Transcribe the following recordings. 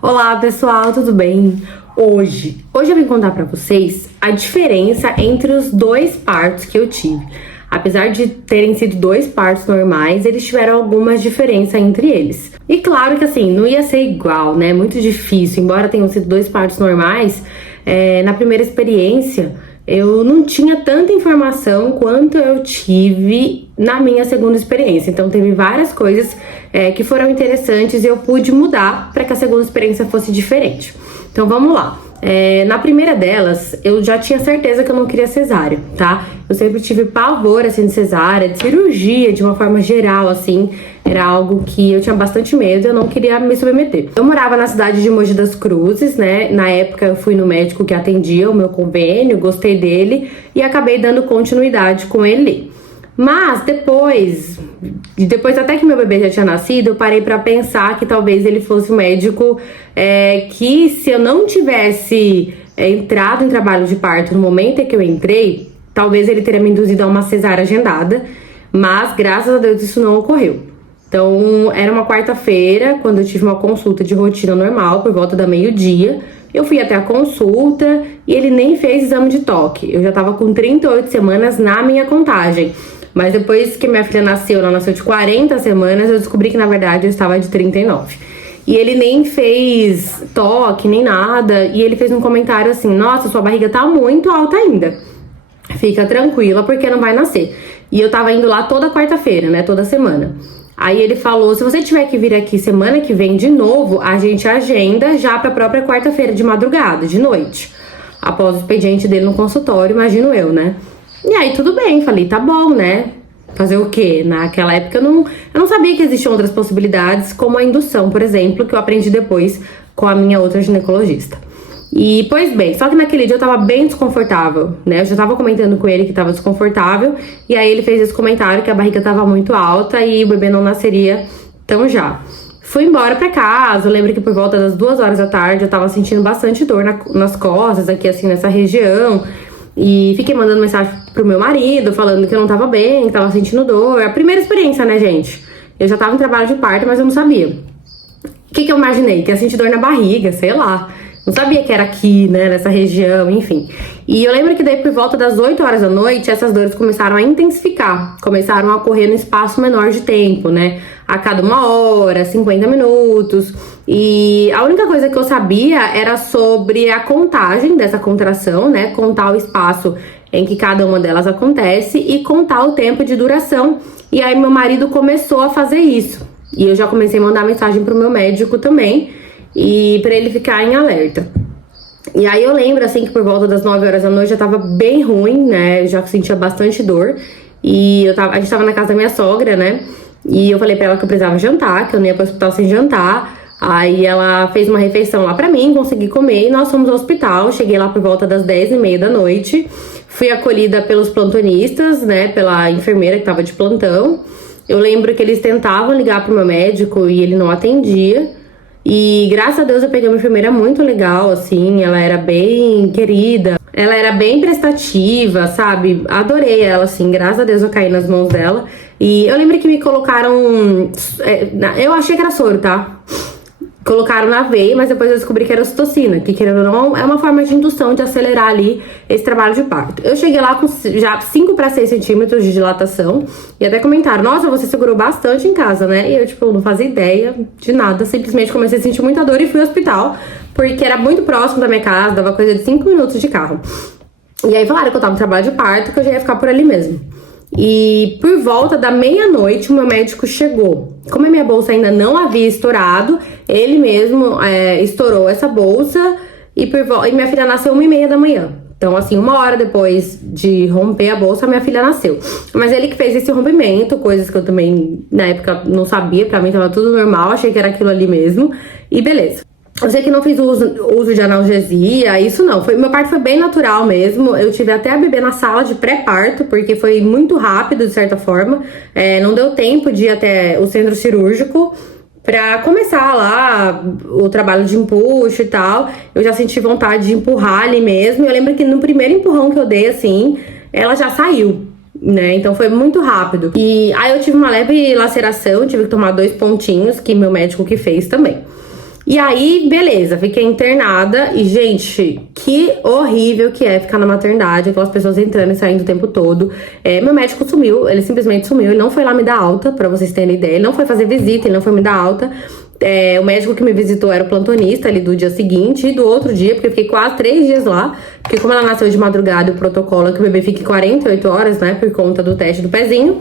Olá pessoal, tudo bem? Hoje eu vim contar pra vocês a diferença entre os dois partos que eu tive. Apesar de terem sido dois partos normais, eles tiveram algumas diferenças entre eles. E claro que assim, não ia ser igual, né? Muito difícil, embora tenham sido dois partos normais, na primeira experiência eu não tinha tanta informação quanto eu tive na minha segunda experiência. Então teve várias coisas que foram interessantes e eu pude mudar para que a segunda experiência fosse diferente. Então vamos lá. Na primeira delas, eu já tinha certeza que eu não queria cesárea, tá? Eu sempre tive pavor, assim, de cesárea, de cirurgia, de uma forma geral, assim. Era algo que eu tinha bastante medo, eu não queria me submeter. Eu morava na cidade de Mogi das Cruzes, né? Na época eu fui no médico que atendia o meu convênio, gostei dele e acabei dando continuidade com ele. Mas depois até que meu bebê já tinha nascido, eu parei pra pensar que talvez ele fosse um médico que, se eu não tivesse entrado em trabalho de parto no momento em que eu entrei, talvez ele teria me induzido a uma cesárea agendada, mas graças a Deus isso não ocorreu. Então, era uma quarta-feira, quando eu tive uma consulta de rotina normal, por volta da meio-dia. Eu fui até a consulta e ele nem fez exame de toque. Eu já tava com 38 semanas na minha contagem. Mas depois que minha filha nasceu, ela nasceu de 40 semanas, eu descobri que na verdade eu estava de 39. E ele nem fez toque, nem nada. E ele fez um comentário assim: nossa, sua barriga tá muito alta ainda. Fica tranquila porque não vai nascer. E eu tava indo lá toda quarta-feira, né? Toda semana. Aí ele falou: se você tiver que vir aqui semana que vem de novo, a gente agenda já pra própria quarta-feira de madrugada, de noite. Após o expediente dele no consultório, imagino eu, né? E aí tudo bem, falei, tá bom, né? Fazer o quê? Naquela época eu não sabia que existiam outras possibilidades, como a indução, por exemplo, que eu aprendi depois com a minha outra ginecologista. E, pois bem, só que naquele dia eu tava bem desconfortável, né? Eu já tava comentando com ele que tava desconfortável, e aí ele fez esse comentário que a barriga tava muito alta e o bebê não nasceria tão já. Fui embora pra casa, eu lembro que por volta das 2 horas da tarde eu tava sentindo bastante dor nas costas, aqui assim, nessa região. E fiquei mandando mensagem pro meu marido, falando que eu não tava bem, que tava sentindo dor. É a primeira experiência, né, gente? Eu já tava em trabalho de parto, mas eu não sabia. O que eu imaginei? Que ia sentir dor na barriga, sei lá. Não sabia que era aqui, né, nessa região, enfim. E eu lembro que daí por volta das 8 horas da noite, essas dores começaram a intensificar. Começaram a ocorrer no espaço menor de tempo, né? A cada 1 hora, 50 minutos. E a única coisa que eu sabia era sobre a contagem dessa contração, né? Contar o espaço em que cada uma delas acontece e contar o tempo de duração. E aí meu marido começou a fazer isso. E eu já comecei a mandar mensagem pro meu médico também, e pra ele ficar em alerta. E aí eu lembro, assim, que por volta das 9 horas da noite já tava bem ruim, né? Eu já sentia bastante dor. E a gente tava na casa da minha sogra, né? E eu falei pra ela que eu precisava jantar, que eu não ia pro hospital sem jantar. Aí ela fez uma refeição lá pra mim, consegui comer e nós fomos ao hospital. Cheguei lá por volta das 10h30 da noite. Fui acolhida pelos plantonistas, né? Pela enfermeira que tava de plantão. Eu lembro que eles tentavam ligar pro meu médico e ele não atendia. E graças a Deus eu peguei uma enfermeira muito legal, assim, ela era bem querida, ela era bem prestativa, sabe? Adorei ela, assim, graças a Deus eu caí nas mãos dela. E eu lembro que me colocaram, eu achei que era soro, tá? Colocaram na veia, mas depois eu descobri que era ocitocina, que querendo ou não, é uma forma de indução, de acelerar ali esse trabalho de parto. Eu cheguei lá com já 5 para 6 centímetros de dilatação, e até comentaram: nossa, você segurou bastante em casa, né? E eu, tipo, não fazia ideia de nada, simplesmente comecei a sentir muita dor e fui ao hospital, porque era muito próximo da minha casa, dava coisa de 5 minutos de carro. E aí falaram que eu tava no trabalho de parto, que eu já ia ficar por ali mesmo. E por volta da meia-noite o meu médico chegou. Como a minha bolsa ainda não havia estourado, ele mesmo estourou essa bolsa e minha filha nasceu 1h30 da manhã. Então, assim, 1 hora depois de romper a bolsa, minha filha nasceu. Mas ele que fez esse rompimento, coisas que eu também, na época, não sabia. Pra mim tava tudo normal, achei que era aquilo ali mesmo. E beleza. Eu sei que não fiz uso de analgesia, isso não. Meu parto foi bem natural mesmo. Eu tive até a bebê na sala de pré-parto, porque foi muito rápido, de certa forma. Não deu tempo de ir até o centro cirúrgico pra começar lá o trabalho de empuxo e tal. Eu já senti vontade de empurrar ali mesmo. Eu lembro que no primeiro empurrão que eu dei, assim, ela já saiu, né? Então foi muito rápido. E aí eu tive uma leve laceração, tive que tomar 2 pontinhos, que meu médico que fez também. E aí, beleza, fiquei internada e, gente, que horrível que é ficar na maternidade, aquelas pessoas entrando e saindo o tempo todo. Meu médico sumiu, ele simplesmente sumiu, ele não foi lá me dar alta, pra vocês terem ideia, ele não foi fazer visita, ele não foi me dar alta. O médico que me visitou era o plantonista ali do dia seguinte e do outro dia, porque eu fiquei quase 3 dias lá, porque como ela nasceu de madrugada, o protocolo é que o bebê fique 48 horas, né, por conta do teste do pezinho.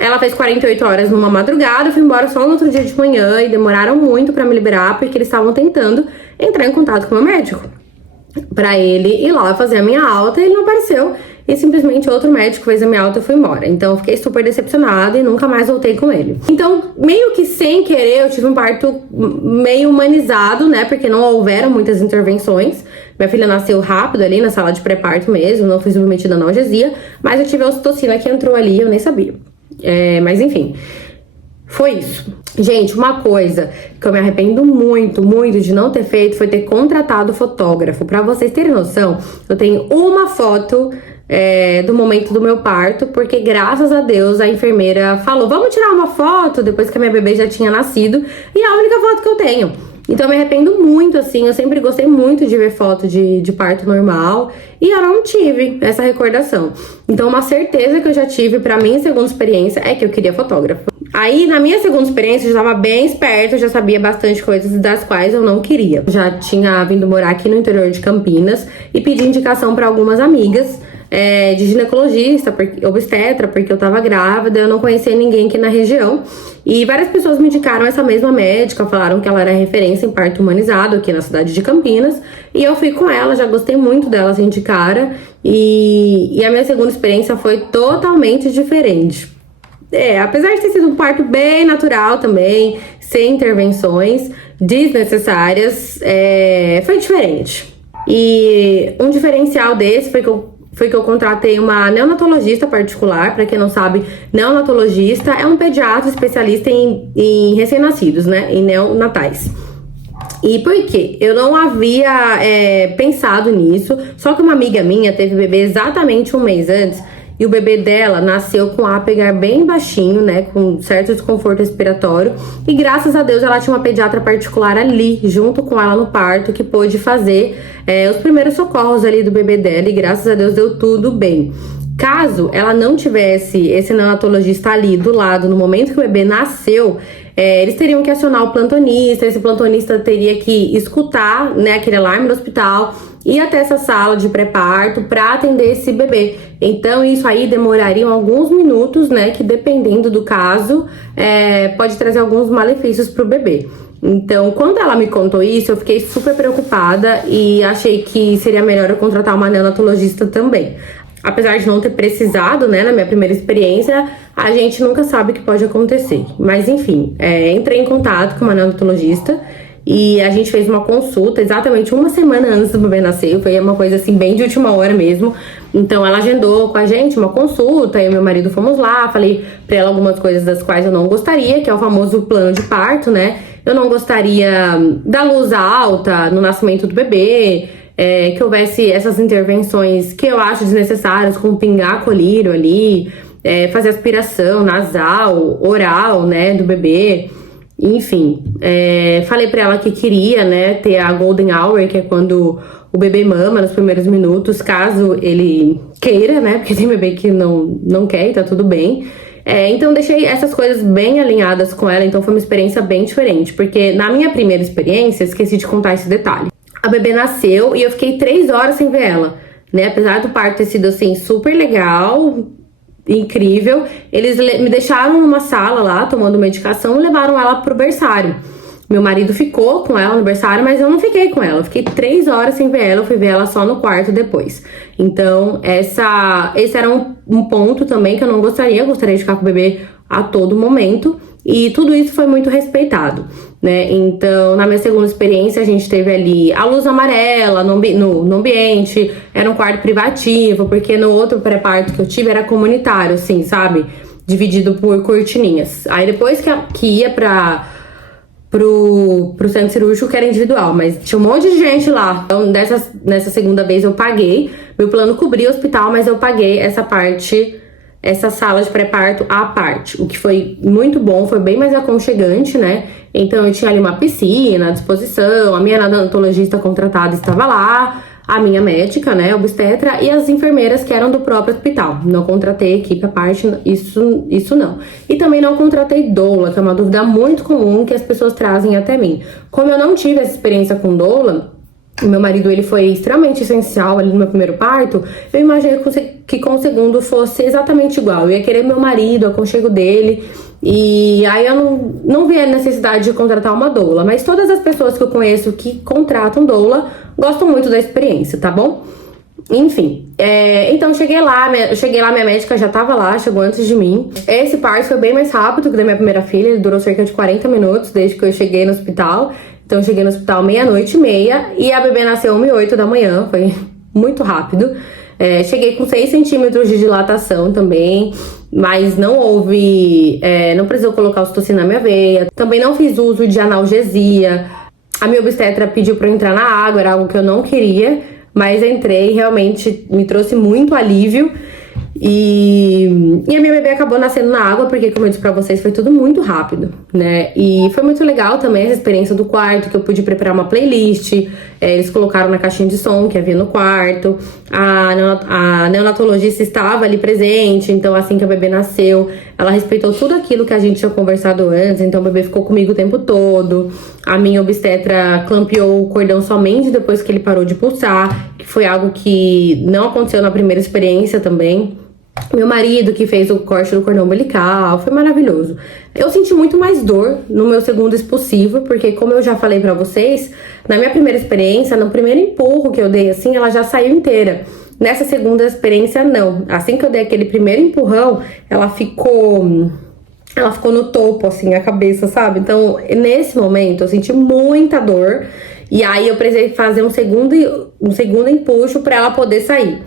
Ela fez 48 horas numa madrugada, eu fui embora só no outro dia de manhã e demoraram muito pra me liberar, porque eles estavam tentando entrar em contato com o meu médico pra ele ir lá fazer a minha alta, e ele não apareceu. E simplesmente outro médico fez a minha alta e foi embora. Então eu fiquei super decepcionada e nunca mais voltei com ele. Então, meio que sem querer, eu tive um parto meio humanizado, né? Porque não houveram muitas intervenções. Minha filha nasceu rápido ali na sala de pré-parto mesmo, não fui submetida a analgesia, mas eu tive a ocitocina que entrou ali, eu nem sabia. Mas enfim, foi isso. Gente, uma coisa que eu me arrependo muito, muito de não ter feito foi ter contratado fotógrafo. Pra vocês terem noção, eu tenho uma foto do momento do meu parto, porque graças a Deus a enfermeira falou, vamos tirar uma foto, depois que a minha bebê já tinha nascido, e é a única foto que eu tenho. Então eu me arrependo muito, assim, eu sempre gostei muito de ver foto de parto normal, e eu não tive essa recordação. Então uma certeza que eu já tive pra minha segunda experiência é que eu queria fotógrafo. Aí, na minha segunda experiência, eu já estava bem esperta, eu já sabia bastante coisas das quais eu não queria. Já tinha vindo morar aqui no interior de Campinas e pedi indicação para algumas amigas de ginecologista, obstetra, porque eu tava grávida, eu não conhecia ninguém aqui na região. E várias pessoas me indicaram essa mesma médica, falaram que ela era referência em parto humanizado aqui na cidade de Campinas. E eu fui com ela, já gostei muito dela assim de cara. E a minha segunda experiência foi totalmente diferente. Apesar de ter sido um parto bem natural também, sem intervenções desnecessárias, foi diferente. E um diferencial desse foi que eu contratei uma neonatologista particular. Pra quem não sabe, neonatologista é um pediatra especialista em recém-nascidos, né? Em neonatais. E por quê? Eu não havia pensado nisso, só que uma amiga minha teve bebê exatamente um mês antes. E o bebê dela nasceu com a pegar bem baixinho, né? Com certo desconforto respiratório. E graças a Deus ela tinha uma pediatra particular ali, junto com ela no parto, que pôde fazer os primeiros socorros ali do bebê dela. E graças a Deus deu tudo bem. Caso ela não tivesse esse neonatologista ali do lado, no momento que o bebê nasceu, eles teriam que acionar o plantonista. Esse plantonista teria que escutar, né, aquele alarme do hospital, ir até essa sala de pré-parto para atender esse bebê. Então isso aí demoraria alguns minutos, né, que dependendo do caso, pode trazer alguns malefícios pro bebê. Então, quando ela me contou isso, eu fiquei super preocupada e achei que seria melhor eu contratar uma neonatologista também. Apesar de não ter precisado, né, na minha primeira experiência, a gente nunca sabe o que pode acontecer. Mas enfim, entrei em contato com uma neonatologista e a gente fez uma consulta exatamente uma semana antes do bebê nascer. Foi uma coisa assim, bem de última hora mesmo. Então ela agendou com a gente uma consulta, eu e meu marido fomos lá, falei pra ela algumas coisas das quais eu não gostaria, que é o famoso plano de parto, né? Eu não gostaria da luz alta no nascimento do bebê, que houvesse essas intervenções que eu acho desnecessárias, como pingar colírio ali, fazer aspiração nasal, oral, né, do bebê. Enfim, falei pra ela que queria, né, ter a golden hour, que é quando o bebê mama nos primeiros minutos, caso ele queira, né, porque tem bebê que não quer e tá tudo bem. Então deixei essas coisas bem alinhadas com ela, então foi uma experiência bem diferente, porque na minha primeira experiência, esqueci de contar esse detalhe. A bebê nasceu e eu fiquei 3 horas sem ver ela, né, apesar do parto ter sido, assim, super legal, incrível, eles me deixaram numa sala lá, tomando medicação, e levaram ela pro berçário. Meu marido ficou com ela no berçário, mas eu não fiquei com ela. Eu fiquei 3 horas sem ver ela, eu fui ver ela só no quarto depois. Então, esse era um ponto também que eu não gostaria. Eu gostaria de ficar com o bebê a todo momento. E tudo isso foi muito respeitado, né? Então, na minha segunda experiência, a gente teve ali a luz amarela no ambiente. Era um quarto privativo, porque no outro pré-parto que eu tive era comunitário, assim, sabe? Dividido por cortininhas. Aí depois que ia pro centro cirúrgico, que era individual, mas tinha um monte de gente lá. Então, nessa segunda vez eu paguei, meu plano cobria o hospital, mas eu paguei essa sala de pré-parto à parte, o que foi muito bom, foi bem mais aconchegante, né? Então eu tinha ali uma piscina à disposição, a minha neonatologista contratada estava lá, a minha médica, né, obstetra, e as enfermeiras que eram do próprio hospital. Não contratei equipe à parte, isso não. E também não contratei doula, que é uma dúvida muito comum que as pessoas trazem até mim. Como eu não tive essa experiência com doula, o meu marido, ele foi extremamente essencial ali no meu primeiro parto, eu imaginei que com o segundo fosse exatamente igual. Eu ia querer meu marido, o aconchego dele, e aí eu não vi a necessidade de contratar uma doula. Mas todas as pessoas que eu conheço que contratam doula gostam muito da experiência, tá bom? Enfim, então cheguei lá, minha médica já tava lá, chegou antes de mim. Esse parto foi bem mais rápido que o da minha primeira filha, ele durou cerca de 40 minutos desde que eu cheguei no hospital. Então eu cheguei no hospital 00:30 e a bebê nasceu 1h08 da manhã, foi muito rápido. Cheguei com 6 centímetros de dilatação também, mas não houve, não precisou colocar ocitocina na minha veia. Também não fiz uso de analgesia. A minha obstetra pediu pra eu entrar na água, era algo que eu não queria, mas entrei, realmente me trouxe muito alívio. E a minha bebê acabou nascendo na água, porque, como eu disse pra vocês, foi tudo muito rápido, né? E foi muito legal também essa experiência do quarto, que eu pude preparar uma playlist. Eles colocaram na caixinha de som que havia no quarto. A neonatologista estava ali presente, então assim que a bebê nasceu, ela respeitou tudo aquilo que a gente tinha conversado antes, então o bebê ficou comigo o tempo todo. A minha obstetra clampeou o cordão somente depois que ele parou de pulsar, que foi algo que não aconteceu na primeira experiência também. Meu marido que fez o corte do cordão umbilical, foi maravilhoso. Eu senti muito mais dor no meu segundo expulsivo, porque como eu já falei pra vocês, na minha primeira experiência, no primeiro empurro que eu dei assim, ela já saiu inteira. Nessa segunda experiência, não. Assim que eu dei aquele primeiro empurrão, ela ficou no topo, assim, a cabeça, sabe? Então, nesse momento, eu senti muita dor. E aí, eu precisei fazer um segundo empuxo pra ela poder sair.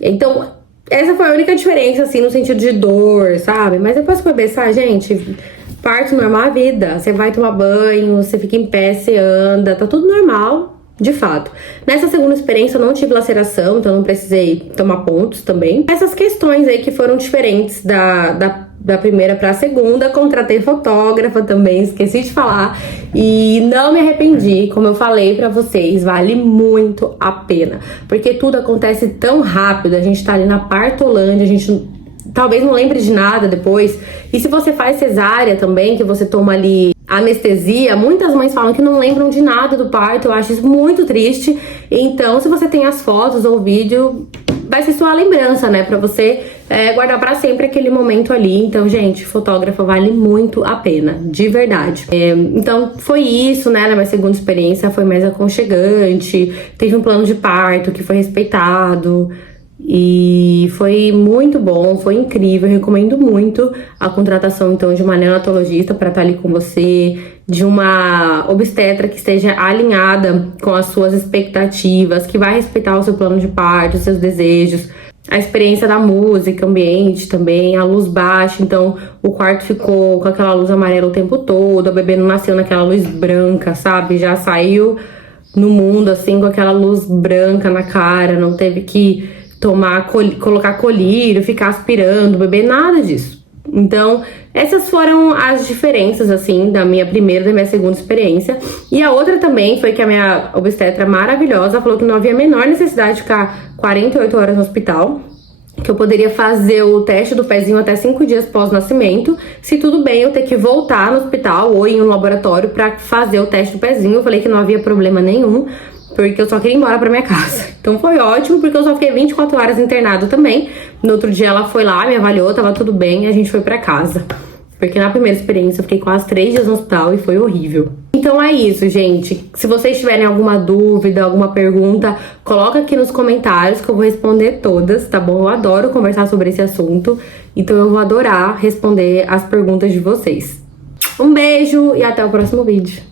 Então, essa foi a única diferença, assim, no sentido de dor, sabe? Mas depois que o bebê sai, gente, parto normal a vida. Você vai tomar banho, você fica em pé, você anda, tá tudo normal, de fato. Nessa segunda experiência eu não tive laceração, então não precisei tomar pontos também. Essas questões aí que foram diferentes da primeira pra segunda, contratei fotógrafa também, esqueci de falar. E não me arrependi, como eu falei pra vocês, vale muito a pena. Porque tudo acontece tão rápido, a gente tá ali na partolândia, a gente talvez não lembre de nada depois. E se você faz cesárea também, que você toma ali anestesia, muitas mães falam que não lembram de nada do parto, eu acho isso muito triste. Então, se você tem as fotos ou o vídeo, vai ser sua lembrança, né, pra você guardar pra sempre aquele momento ali. Então, gente, fotógrafa vale muito a pena, de verdade. Então, foi isso, né, na minha segunda experiência, foi mais aconchegante, teve um plano de parto que foi respeitado. E foi muito bom, foi incrível, eu recomendo muito a contratação então de uma neonatologista para estar ali com você, de uma obstetra que esteja alinhada com as suas expectativas, que vai respeitar o seu plano de parto, os seus desejos, a experiência da música, ambiente também, a luz baixa, então o quarto ficou com aquela luz amarela o tempo todo, a bebê não nasceu naquela luz branca, sabe? Já saiu no mundo assim com aquela luz branca na cara, não teve que colocar colírio, ficar aspirando o bebê, nada disso. Então, essas foram as diferenças, assim, da minha primeira e da minha segunda experiência. E a outra também foi que a minha obstetra maravilhosa falou que não havia a menor necessidade de ficar 48 horas no hospital, que eu poderia fazer o teste do pezinho até 5 dias pós-nascimento, se tudo bem eu ter que voltar no hospital ou em um laboratório pra fazer o teste do pezinho. Eu falei que não havia problema nenhum, porque eu só queria ir embora pra minha casa. Então foi ótimo, porque eu só fiquei 24 horas internado também. No outro dia ela foi lá, me avaliou, tava tudo bem, e a gente foi pra casa. Porque na primeira experiência eu fiquei quase 3 dias no hospital e foi horrível. Então é isso, gente. Se vocês tiverem alguma dúvida, alguma pergunta, coloca aqui nos comentários que eu vou responder todas, tá bom? Eu adoro conversar sobre esse assunto, então eu vou adorar responder as perguntas de vocês. Um beijo e até o próximo vídeo.